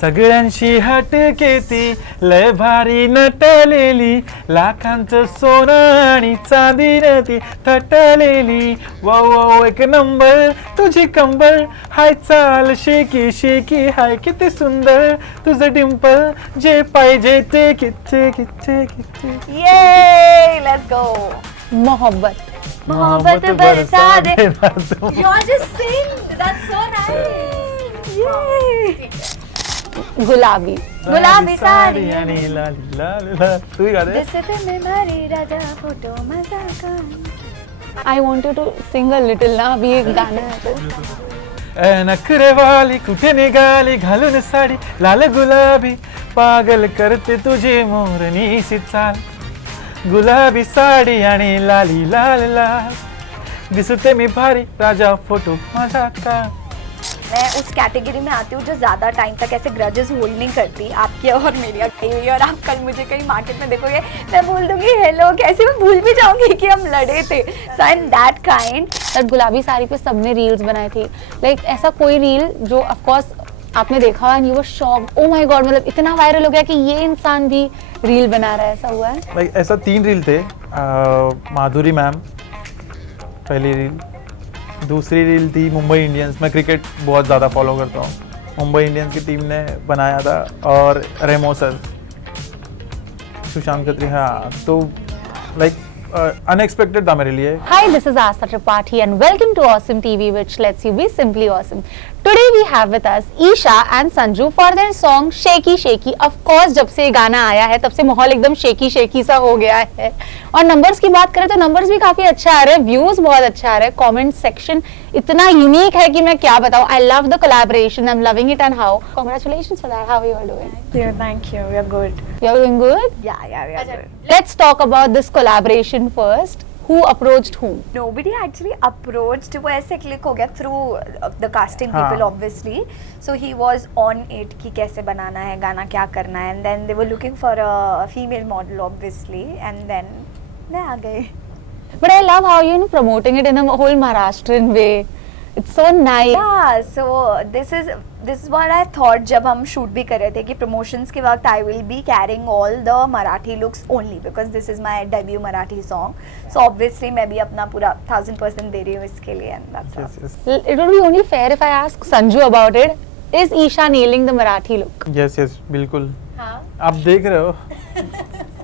सगळ्यांशी हटके ती लय भारी नटलेली लाखांचं सोनं आणि चांदीनं ती थटलेली वो एक नंबर तुझी कंबर हाय चाल शेकी शेकी हाय किती सुंदर तुझं डिंपल जे पाहिजे ते किथे किथे किथे ये लेट्स गो मोहब्बत मोहब्बत बरसा दे You just sing that's so nice Yay गुलाबी गुलाबी साडी आणि लाली लाल लाल तू ही गा दे दिसते मी भारी राजा फोटो मजा कर I want you to sing a little ना अभी एक गाना है नखरे वाली कुठे निघाली घालून साडी लाल गुलाबी पागल करते तुझे मोरनी सी चाल गुलाबी साडी आणि लाली लाल लाल दिसते मी भारी राजा फोटो माझा का मैं उस कैटेगरी में आती हूँ जो ज़्यादा टाइम तक ऐसे ग्रजेस होल्ड नहीं करती आपकी और मेरी अकेली और आप कल मुझे कहीं मार्केट में देखोगे मैं बोल दूंगी हेलो कैसे मैं भूल भी जाऊंगी कि हम लड़े थे so I am that kind but गुलाबी साड़ी पे सबने रील्स बनाए थे लाइक ऐसा कोई रील जो ऑफ कोर्स आपने देखा हुआ and you were shocked oh my God मतलब इतना वायरल हो गया कि ये इंसान भी रील बना रहा है ऐसा हुआ है लाइक ऐसा 3 रील थे माधुरी मैम पहली रील दूसरी रील थी मुंबई इंडियंस मैं क्रिकेट बहुत ज़्यादा फॉलो करता हूँ मुंबई इंडियंस की टीम ने बनाया था और रेमो सर सुशांत खत्री हाँ तो लाइक अनएक्सपेक्टेड था मेरे लिए Hi, this is Asta Tripathi and welcome to Awesome TV which lets you be simply awesome. Today we have with us Isha and Sanju for their song Shaky Shaky. Of course जब से ये गाना आया है तब से माहौल एकदम shaky shaky सा हो गया है और नंबर्स की बात करें तो नंबर्स भी काफी अच्छा आ रहे हैं व्यूज बहुत अच्छा आ रहे हैं कमेंट सेक्शन इतना यूनिक है कि मैं क्या बताऊं I love the collaboration I am loving it and how congratulations for that how you are doing thank you we are good you are doing good yeah we are good let's talk about this collaboration first who approached whom nobody actually approached वो ऐसे click हो गया through the casting people obviously so he was on it कि कैसे बनाना है गाना क्या करना है and then they were looking for a female model obviously and then मैं आ गई but I love how you know promoting it in a whole Maharashtrian way it's so nice yeah so this is what I thought जब हम shoot भी कर रहे थे कि promotions के वक्त I will be carrying all the Marathi looks only because this is my debut Marathi song so obviously मैं भी अपना पूरा 1000% दे रही हूँ इसके लिए and that's all. It would be only fair if I ask Sanju about it. Is Isha nailing the Marathi look? yes बिल्कुल हाँ आप देख रहे हो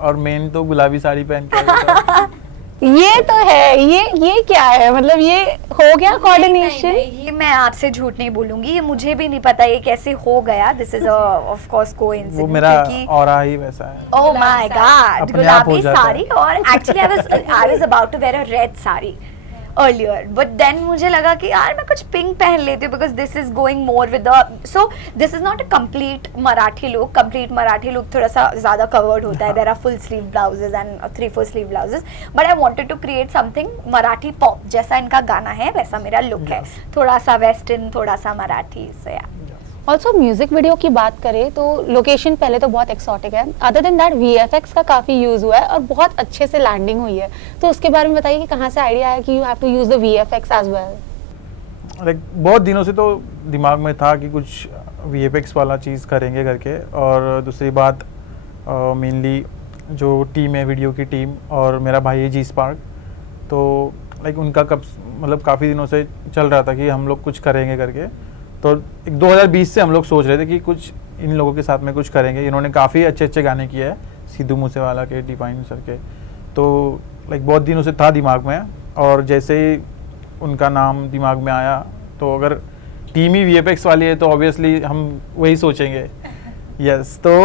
और मेन तो गुलाबी साड़ी पहन के ये तो है ये क्या है मतलब ये हो गया कोऑर्डिनेशन ये मैं आपसे झूठ नहीं बोलूंगी ये मुझे भी नहीं पता ये कैसे हो गया this is of course coincidence वो मेरा ऑरा ही वैसा है ओह माय गॉड गुलाबी साड़ी और actually I was about to wear a red sari earlier but then मुझे लगा कि यार मैं कुछ पिंक पहन लेती हूँ because this is going more with the so this is not a complete Marathi look थोड़ा सा ज़्यादा covered होता है there are full sleeve blouses and 3-4 sleeve blouses but I wanted to create something Marathi pop जैसा इनका गाना है वैसा मेरा look है थोड़ा सा western थोड़ा सा Marathi so yeah also music video की बात करें तो लोकेशन पहले तो बहुत एक्सोटिक है अदर देन दैट VFX का काफ़ी यूज़ हुआ है और बहुत अच्छे से लैंडिंग हुई है तो उसके बारे में बताइए कि कहाँ से आइडिया आया कि you have to use the VFX as well like बहुत दिनों से तो दिमाग में था कि कुछ VFX वाला चीज़ करेंगे करके और दूसरी बात मेनली जो टीम है वीडियो की टीम और मेरा भाई है जी स्पार्क तो लाइक उनका कब मतलब काफ़ी दिनों से चल रहा था कि हम लोग कुछ करेंगे करके तो 2020 से हम लोग सोच रहे थे कि कुछ इन लोगों के साथ में कुछ करेंगे इन्होंने काफ़ी अच्छे गाने किए हैं सिद्धू मूसेवाला के डिवाइन सर के तो लाइक बहुत दिनों से था दिमाग में और जैसे ही उनका नाम दिमाग में आया तो अगर टीम ही VFX वाली है तो ऑब्वियसली हम वही सोचेंगे यस तो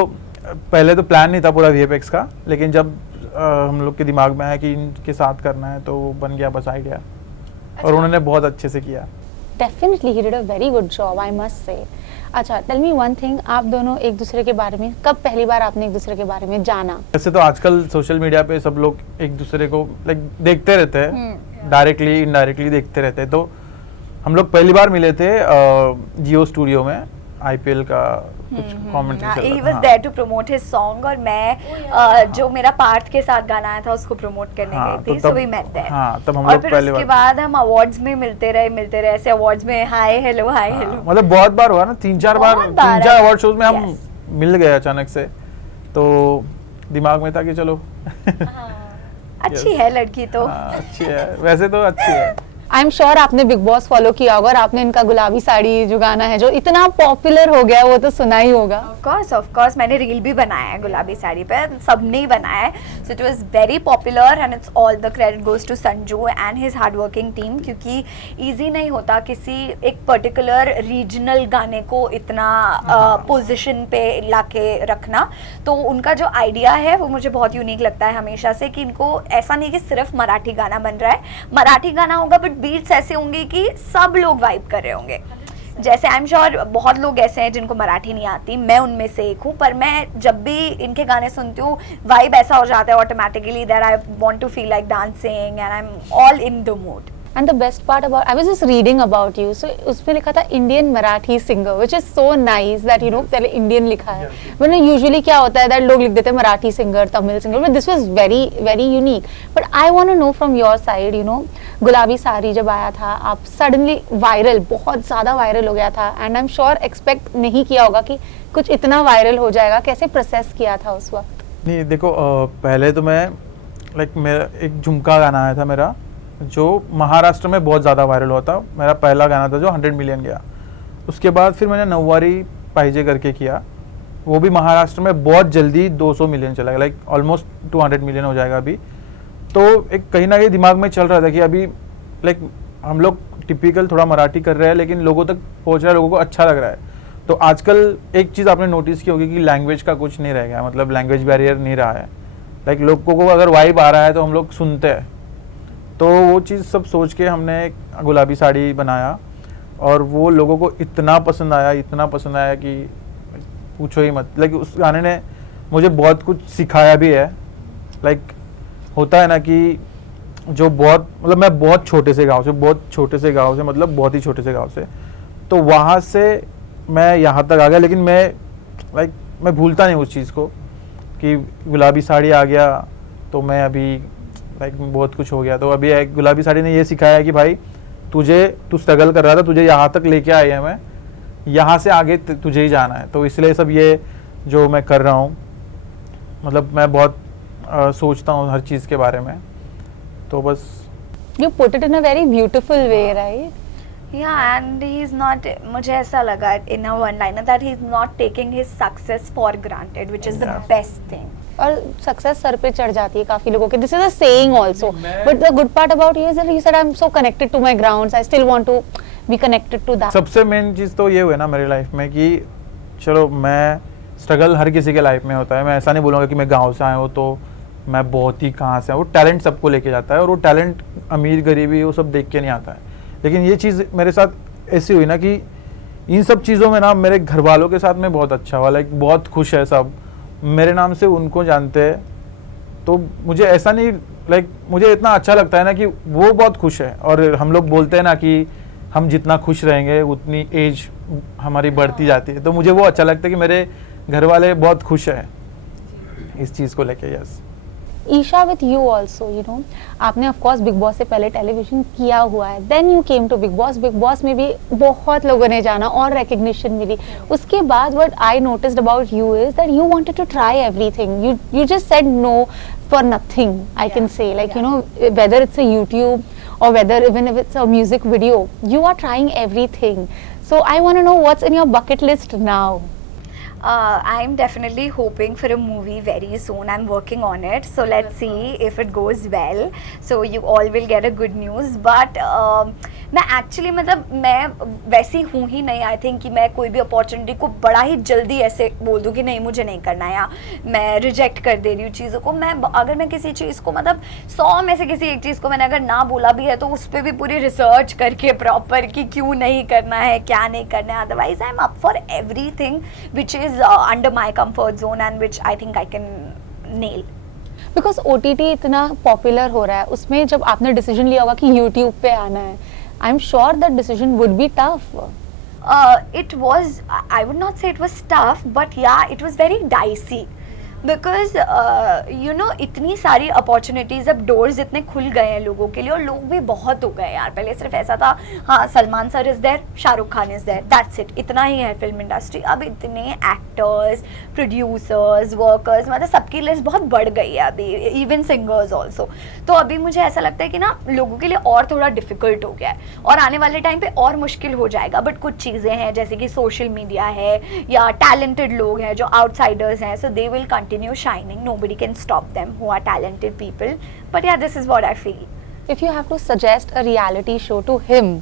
पहले तो प्लान नहीं था पूरा VFX का लेकिन जब हम लोग के दिमाग में आया कि इनके साथ करना है तो बन गया बस आइडिया और उन्होंने बहुत अच्छे से किया definitely he did a very good job I must say अच्छा टेल मी वन थिंग आप दोनों एक दूसरे के बारे में कब पहली बार आपने एक दूसरे के बारे में जाना वैसे तो आजकल सोशल मीडिया पे सब लोग एक दूसरे को लाइक देखते रहते हैं डायरेक्टली इनडायरेक्टली देखते रहते हैं तो हम लोग पहली बार मिले थे जियो स्टूडियो में IPL का कुछ कमेंट्री चल he रहा was था। there to promote his song और मैं जो मेरा पार्थ के साथ गाना आया था उसको प्रमोट करने हाँ, गई तो थी, तब- so we met there। हाँ, तब हम और लोग फिर पहली उसके बार- बाद हम अवार्ड्स में मिलते रहे ऐसे अवार्ड्स में हाय हेलो मतलब बहुत बार हुआ ना, 3-4 बार, बहुत बार 3-4 है। अवार्ड शोज में हम Yes. मिल गए अचानक से, तो दिमाग में था कि चलो अच्छी है लड़की तो। हाँ, अच्छी है, वैसे तो अच्छी है। आई एम श्योर आपने बिग बॉस फॉलो किया होगा और आपने इनका गुलाबी साड़ी जो गाना है जो इतना पॉपुलर हो गया वो तो सुना ही होगा। ऑफ कोर्स मैंने रील भी बनाया है गुलाबी साड़ी पे, सबने ही बनाया है, so it was very popular and it's all the credit goes to Sanju and his hard working team, क्योंकि इजी नहीं होता किसी एक पर्टिकुलर रीजनल गाने को इतना पोजीशन पे लाके रखना। तो उनका जो आइडिया है वो मुझे बहुत यूनिक लगता है हमेशा से, कि इनको ऐसा नहीं कि सिर्फ मराठी गाना बन रहा है, मराठी गाना होगा बट बीट्स ऐसे होंगे कि सब लोग वाइब कर रहे होंगे। जैसे आई एम श्योर बहुत लोग ऐसे हैं जिनको मराठी नहीं आती, मैं उनमें से एक हूँ, पर मैं जब भी इनके गाने सुनती हूँ वाइब ऐसा हो जाता है automatically that I want to feel like dancing and I am all in the mood. And the best part about I was just reading about you, so उसमें लिखा था Indian Marathi singer, which is so nice that you know पहले Indian लिखा है, वरना usually क्या होता है दैट लोग लिख देते हैं Marathi singer, Tamil singer, but this was very very unique. But I want to know from your side, you know गुलाबी साड़ी जब आया था आप सडनली वायरल, बहुत ज़्यादा वायरल हो गया था, and I am sure expect नहीं किया होगा कि कुछ इतना वायरल हो जाएगा, कैसे प्रोसेस किया था उस वक्त? नहीं देखो, पहले तो मैं मेरा एक झुमका गाना आया था मेरा, जो महाराष्ट्र में बहुत ज़्यादा वायरल हुआ था, मेरा पहला गाना था जो 100 मिलियन गया। उसके बाद फिर मैंने नौवारी पाइजे करके किया, वो भी महाराष्ट्र में बहुत जल्दी 200 मिलियन चला गया, लाइक ऑलमोस्ट 200 मिलियन हो जाएगा अभी। तो एक कहीं ना कहीं दिमाग में चल रहा था कि अभी लाइक हम लोग टिपिकल थोड़ा मराठी कर रहे हैं लेकिन लोगों तक पहुंच रहा है, लोगों को अच्छा लग रहा है। तो आजकल एक चीज़ आपने नोटिस की होगी कि लैंग्वेज का कुछ नहीं रह गया, मतलब लैंग्वेज बैरियर नहीं रहा है, लाइक लोगों को अगर वाइब आ रहा है तो हम लोग सुनते हैं। तो वो चीज़ सब सोच के हमने एक गुलाबी साड़ी बनाया और वो लोगों को इतना पसंद आया कि पूछो ही मत। लाइक उस गाने ने मुझे बहुत कुछ सिखाया भी है। लाइक होता है ना कि जो बहुत मतलब मैं बहुत छोटे से गांव से मतलब बहुत ही छोटे से गांव से, तो वहाँ से मैं यहाँ तक आ गया, लेकिन मैं भूलता नहीं उस चीज़ को कि गुलाबी साड़ी आ गया तो मैं अभी बहुत कुछ हो गया। तो अभी एक गुलाबी साड़ी ने ये सिखाया है कि भाई तू स्ट्रगल कर रहा था, तुझे यहाँ तक लेके आई है, मैं यहाँ से आगे तुझे ही जाना है। तो इसलिए सब ये जो मैं कर रहा हूँ, मतलब मैं बहुत सोचता हूँ हर चीज़ के बारे में, तो बस You put it in a very beautiful way, right? Yeah, and he's not, मुझे ऐसा लगा in a one-liner that he's not taking his success for granted, which is the Yeah. best thing. और सक्सेस सर पे चढ़ जाती है काफी लोगों के, this is a saying also, but the good part about you is that you said I am so connected to my grounds, I still want to be connected to that. सबसे main चीज़ तो ये हुई ना मेरी life में कि चलो, मैं स्ट्रगल हर किसी के लाइफ में होता है, मैं ऐसा नहीं बोलूँगा कि मैं गाँव से आया हूँ तो मैं बहुत ही कहाँ से आया, वो टैलेंट सबको लेके जाता है और वो टैलेंट अमीर गरीबी वो सब देख के नहीं आता है। लेकिन ये चीज़ मेरे साथ ऐसी हुई ना कि इन सब चीज़ों में ना मेरे घर वालों के साथ में बहुत अच्छा हुआ, लाइक बहुत खुश है सब, मेरे नाम से उनको जानते हैं। तो मुझे ऐसा नहीं, लाइक मुझे इतना अच्छा लगता है ना कि वो बहुत खुश है, और हम लोग बोलते हैं ना कि हम जितना खुश रहेंगे उतनी एज हमारी बढ़ती जाती है। तो मुझे वो अच्छा लगता है कि मेरे घर वाले बहुत खुश हैं इस चीज़ को लेके। Yes Isha with you also, you know आपने ऑफ कोर्स बिग बॉस से पहले टेलीविजन किया हुआ है, then you came to Bigg Boss में भी बहुत लोगों ने जाना और रिकग्निशन मिली। उसके बाद what I noticed about you is that you wanted to try everything, you just said no for nothing, I can say, like you know whether it's a YouTube or whether even if it's a music video, you are trying everything. So I want to know what's in your bucket list now. I'm definitely hoping for a movie very soon. I'm working on it, so let's see if it goes well. So you all will get a good news. But मैं actually मतलब मैं वैसी हूँ ही नहीं, I think कि मैं कोई भी अपॉर्चुनिटी को बड़ा ही जल्दी ऐसे बोल दूँ कि नहीं मुझे नहीं करना है, या मैं रिजेक्ट कर दे रही हूँ चीज़ों को। मैं अगर मैं किसी चीज़ को मतलब 100 में से किसी एक चीज़ को मैंने अगर ना बोला भी है तो उस पर भी पूरी रिसर्च करके प्रॉपर कि क्यों नहीं करना है, क्या नहीं करना है। Otherwise I am up for everything which is under my comfort zone and which I think I can nail. Because OTT इतना पॉपुलर हो रहा है, उसमें जब आपने डिसीजन लिया होगा कि यूट्यूब पे आना है, I am sure that decision would be tough. It was, I would not say it was tough, but yeah, it was very dicey. Because you know इतनी सारी अपॉर्चुनिटीज़, अब डोर्स इतने खुल गए हैं लोगों के लिए, और लोग भी बहुत हो गए यार. पहले सिर्फ ऐसा था, हाँ Salman sir is there, Shahrukh Khan is there, that's it, इतना ही है फिल्म इंडस्ट्री. अब इतने एक्टर्स, प्रोड्यूसर्स, वर्कर्स, मतलब सबकी लिस्ट बहुत बढ़ गई है अभी, इवन सिंगर्स ऑल्सो. तो अभी मुझे ऐसा लगता है कि ना लोगों के लिए और थोड़ा डिफिकल्ट हो गया है, और आने वाले टाइम पे और मुश्किल हो जाएगा. बट कुछ चीज़ें हैं जैसे कि सोशल मीडिया है, या टैलेंटेड लोग हैं जो आउटसाइडर्स हैं, so they will continue shining. Nobody can stop them who are talented people. But yeah, this is what I feel. If you have to suggest a reality show to him,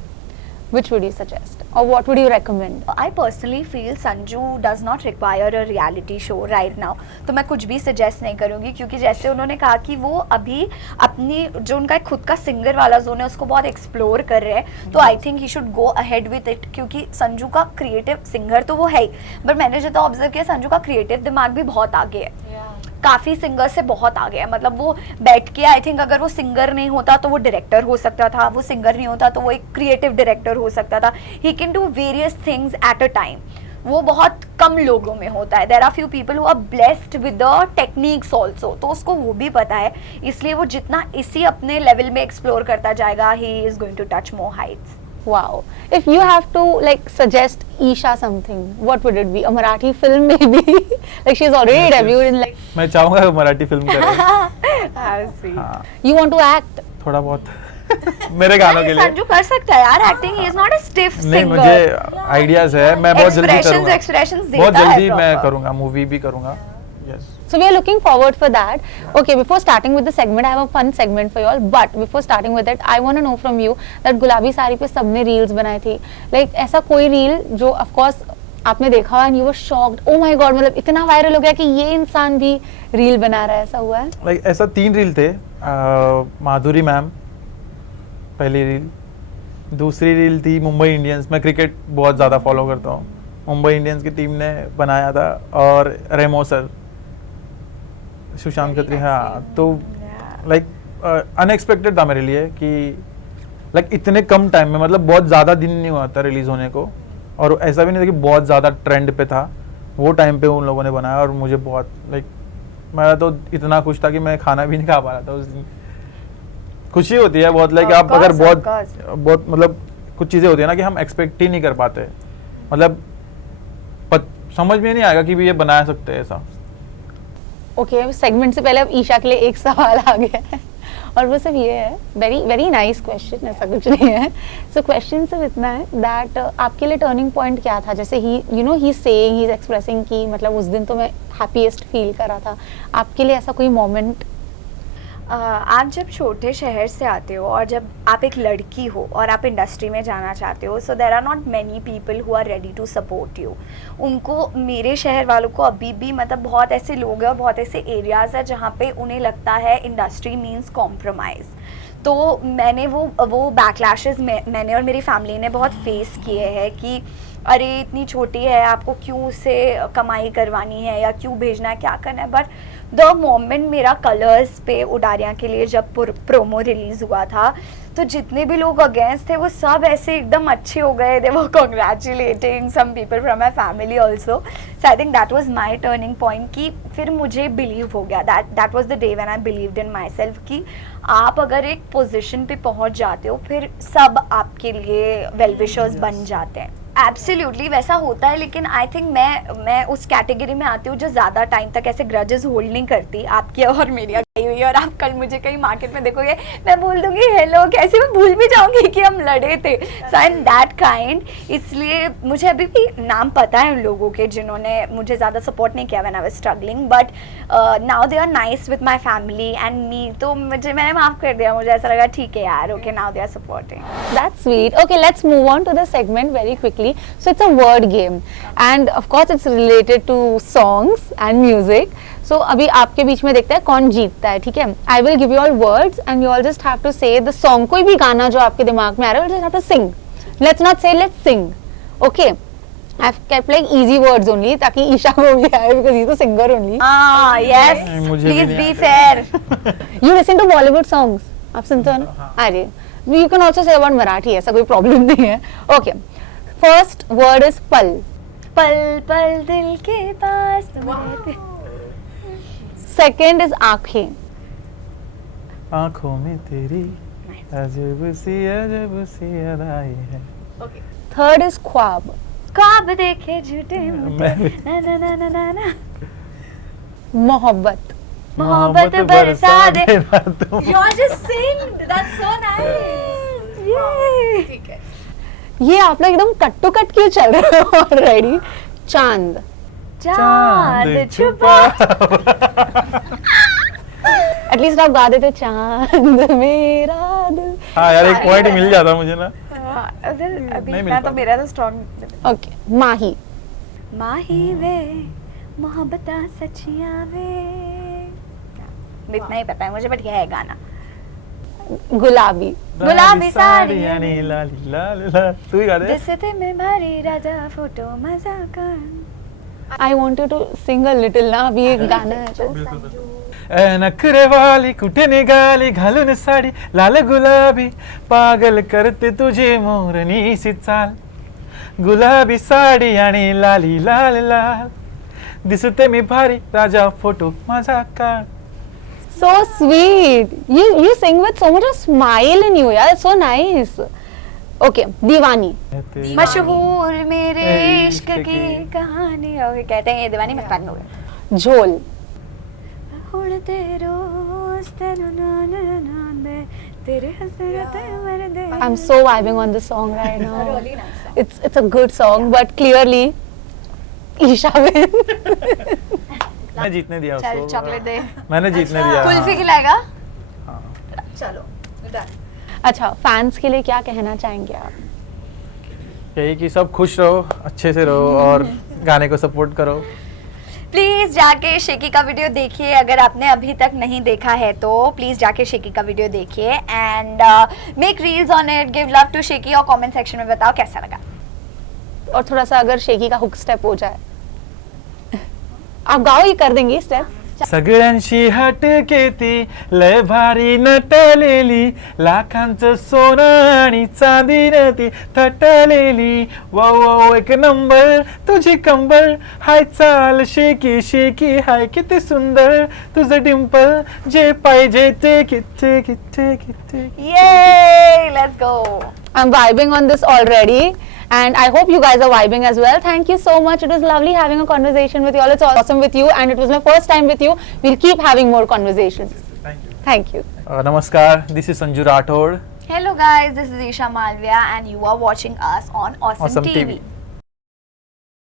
which would you suggest, or what would you recommend? I personally feel Sanju does not require a reality show right now. तो मैं कुछ भी suggest नहीं करूँगी, क्योंकि जैसे उन्होंने कहा कि वो अभी अपनी जो उनका खुद का सिंगर वाला जोन है उसको बहुत एक्सप्लोर कर रहे हैं. तो I think he should go ahead with it, क्योंकि संजू का क्रिएटिव सिंगर तो वो है ही, बट मैंने जितना ऑब्जर्व किया संजू का क्रिएटिव दिमाग भी बहुत आगे है. काफ़ी सिंगर से बहुत आगे है. मतलब वो बैठ के, आई थिंक अगर वो सिंगर नहीं होता तो वो डायरेक्टर हो सकता था, वो सिंगर नहीं होता तो वो एक क्रिएटिव डायरेक्टर हो सकता था. He can do various things at a time. वो बहुत कम लोगों में होता है. There are few people who are blessed with the techniques also, तो उसको वो भी पता है. इसलिए वो जितना इसी अपने लेवल में एक्सप्लोर करता जाएगा, he is going to touch more heights. Wow. If you have to like suggest Isha something, what would it be? A Marathi film maybe? Like she's already debuted in like. मैं चाहूँगा कि Marathi film करे. How sweet. हाँ, You want to act? थोड़ा बहुत मेरे गानों के लिए. संजू कर सकता है यार acting. He is not a stiff singer. नहीं, मुझे आइडियाज है, मैं बहुत जल्दी करूँगा. एक्सप्रेशंस बहुत देता है जल्दी मैं proper. करूँगा, मूवी भी करूँगा. Yes. So we are looking forward for that. Okay, before starting with the segment, I have a fun segment for you all. But before starting with it, I want to know from you that गुलाबी साड़ी पे सबने reels बनाई थी. Like ऐसा कोई reel जो of course आपने देखा हुआ and you were shocked. Oh my God, मतलब इतना वायरल हो गया कि ये इंसान भी reel बना रहा है, ऐसा हुआ है? Like ऐसा 3 रील थे. माधुरी मैम पहली रील, दूसरी रील थी मुंबई इंडियंस. मैं क्रिकेट बहुत ज़्यादा फॉलो करता हूँ. मुंबई इंडियंस की टीम ने बनाया था, और रेमो सर, सुशांत खत्री. हाँ, तो लाइक अनएक्सपेक्टेड था मेरे लिए कि लाइक इतने कम टाइम में, मतलब बहुत ज़्यादा दिन नहीं हुआ था रिलीज़ होने को, और ऐसा भी नहीं था कि बहुत ज़्यादा ट्रेंड पे था. वो टाइम पे उन लोगों ने बनाया, और मुझे बहुत लाइक, मैं तो इतना खुश था कि मैं खाना भी नहीं खा पा रहा था उस दिन. खुशी होती है बहुत, लाइक आप अगर बहुत मतलब कुछ चीज़ें होती है ना कि हम एक्सपेक्ट ही नहीं कर पाते. मतलब समझ में नहीं आएगा कि भी ये बना सकते हैं ऐसा. ओके, सेगमेंट से पहले अब ईशा के लिए एक सवाल आ गया है, और वो सिर्फ ये है, वेरी वेरी नाइस क्वेश्चन, ऐसा कुछ नहीं है. सो क्वेश्चन सिर्फ इतना है दैट आपके लिए टर्निंग पॉइंट क्या था? जैसे ही you know he saying, he is expressing कि मतलब उस दिन तो मैं हैप्पीएस्ट फील कर रहा था. आपके लिए ऐसा कोई मोमेंट? आप जब छोटे शहर से आते हो, और जब आप एक लड़की हो और आप इंडस्ट्री में जाना चाहते हो, so there are not many people who are ready to support you. उनको, मेरे शहर वालों को अभी भी मतलब बहुत ऐसे लोग हैं और बहुत ऐसे एरियाज़ हैं जहाँ पे उन्हें लगता है इंडस्ट्री मीन्स कॉम्प्रोमाइज़. तो मैंने वो बैकलैशेस मैंने और मेरी फैमिली ने बहुत फेस किए हैं कि अरे इतनी छोटी है, आपको क्यों उससे कमाई करवानी है, या क्यों भेजना है, क्या करना है. बट द मोमेंट मेरा कलर्स पे उडारियाँ के लिए जब प्रोमो रिलीज़ हुआ था, तो जितने भी लोग अगेंस्ट थे वो सब ऐसे एकदम अच्छे हो गए. They were congratulating some people from my family also. So I think that was my turning point, कि फिर मुझे बिलीव हो गया. That was the day when I believed in myself कि आप अगर एक पोजिशन पे पहुंच जाते हो, फिर सब आपके लिए वेल विशर्स बन जाते हैं. एब्सोल्युटली वैसा होता है, लेकिन आई थिंक मैं उस कैटेगरी में आती हूँ जो ज़्यादा टाइम तक ऐसे ग्रजेस होल्ड नहीं करती. आपकी और मेरी गई हुई है, और आप कल मुझे कहीं मार्केट में देखोगे, मैं बोल दूंगी हेलो कैसे, मैं भूल भी जाऊंगी कि हम लड़े थे. So I am that kind. इसलिए मुझे अभी भी नाम पता है उन लोगों के जिन्होंने मुझे ज़्यादा सपोर्ट नहीं किया when I was struggling, but now they are nice with my family and me. तो मैंने माफ़ कर दिया. मुझे ऐसा लगा ठीक है यार, okay now they are supporting. That's sweet. Okay, let's move on to the segment very quickly. So it's a word game, and of course it's related to songs and music. So अभी आपके बीच में देखते हैं कौन जीतता है, ठीक है? I will give you all words and you all just have to say the song. कोई भी गाना जो आपके दिमाग में आ रहा है, you just have to sing. Let's not say let's sing. Okay? I've kept like easy words only ताकि ईशा को भी आए because he's the singer only. Yes. Please be fair. You listen to Bollywood songs? आप सुनते हो ना? अरे, you can also say about Marathi, ऐसा कोई प्रॉब्लम नहीं है. Okay. First word is pal. पल पल दिल के पास तुम रहते। Second is आँखें. आंखों में तेरी अजब सी अदाई है। Third is ख्वाब. ख्वाब देखे झूठे मैं भी। ना ना ना ना ना ना। मोहब्बत. मोहब्बत बरसा दे। रातों में। You're just sing. That's so nice. Yay. ठीक है। ये आप लोग एकदम कट टू कट क्यों चल रहे हो ऑलरेडी? चांद. चांद छुपा। एटलीस्ट आप गा देते चांद मेरा दिल. हाँ यार, एक पॉइंट मिल जाता मुझे ना। अगर अभी नहीं मिल मैं तो पाता। मेरा तो स्ट्रॉन्ग। ओके. माही. माही वे मोहब्बता सचिया वे। इतना ही पता है मुझे, बट यह है गाना। गुलाबी. गुलाबी साड़ी यानी लाली लाली ला। तू ही गा दे। दिसते में भारी राजा फोटो मजा कर। I want you to sing a little ना. अभी एक गाना है तो. ए नखरे वाली कुठे निघाली घालून साडी लाल गुलाबी पागल करते तुझे मोरनी सी चाल गुलाबी साडी आणि लाली लाल लाल दिसते मी भारी राजा फोटो माझा काढ. So sweet. You sing with so much of smile in you. Yeah, it's so nice. Okay, दीवानी. मशहूर मेरे ए, इश्क इश्क की की कहानी। ओके, कहते हैं ये दीवानी मैं पढ़ लूंगी। झोल. ਹੁਣ ਤੇ ਰੋਜ਼ ਤੈਨੂੰ ਨਾ ਨਾ ਦੇ तेरे हसरत मर दे। I'm so vibing on this song right now. Really nice song. It's a good song, but clearly Isha win. मैं जीतने दिया चल उसको। चॉकलेट दे। मैंने जीतने दिया। कुल्फी खिलाएगा? हाँ। चलो डन। अच्छा, फैंस के लिए क्या कहना चाहेंगे आप? यही कि सब खुश रहो, अच्छे से रहो और गाने को सपोर्ट करो। प्लीज जाके शेकी का वीडियो देखिए, अगर आपने अभी तक नहीं देखा है तो प्लीज जाके शेकी का वीडियो देखिए and make reels on it, give love to शेकी और कमेंट सेक्शन में बताओ कैसा लगा। और थोड़ा सा अगर शेकी का हुक स्टेप हो जाए. आप गाओ, ये कर देंगे स्टेप. सगळ्यांशी हटके ती लय भारी नटलेली लाखांचं सोनं आणि चांदीनं ती थटलेली वाव वाव एक नंबर तुझी कंबर हाय चाल शेकी शेकी हाय किती सुंदर तुझं डिंपल जे पाहिजे ते किथे किथे किथे. ये let's go. I'm vibing on this already. And I hope you guys are vibing as well. Thank you so much. It was lovely having a conversation with you all. It's awesome with you, and it was my first time with you. We'll keep having more conversations. Thank you. Thank you. नमस्कार, this is Sanju Rathod. Hello guys, this is Isha Malviya and you are watching us on Awesome Awesome TV. TV.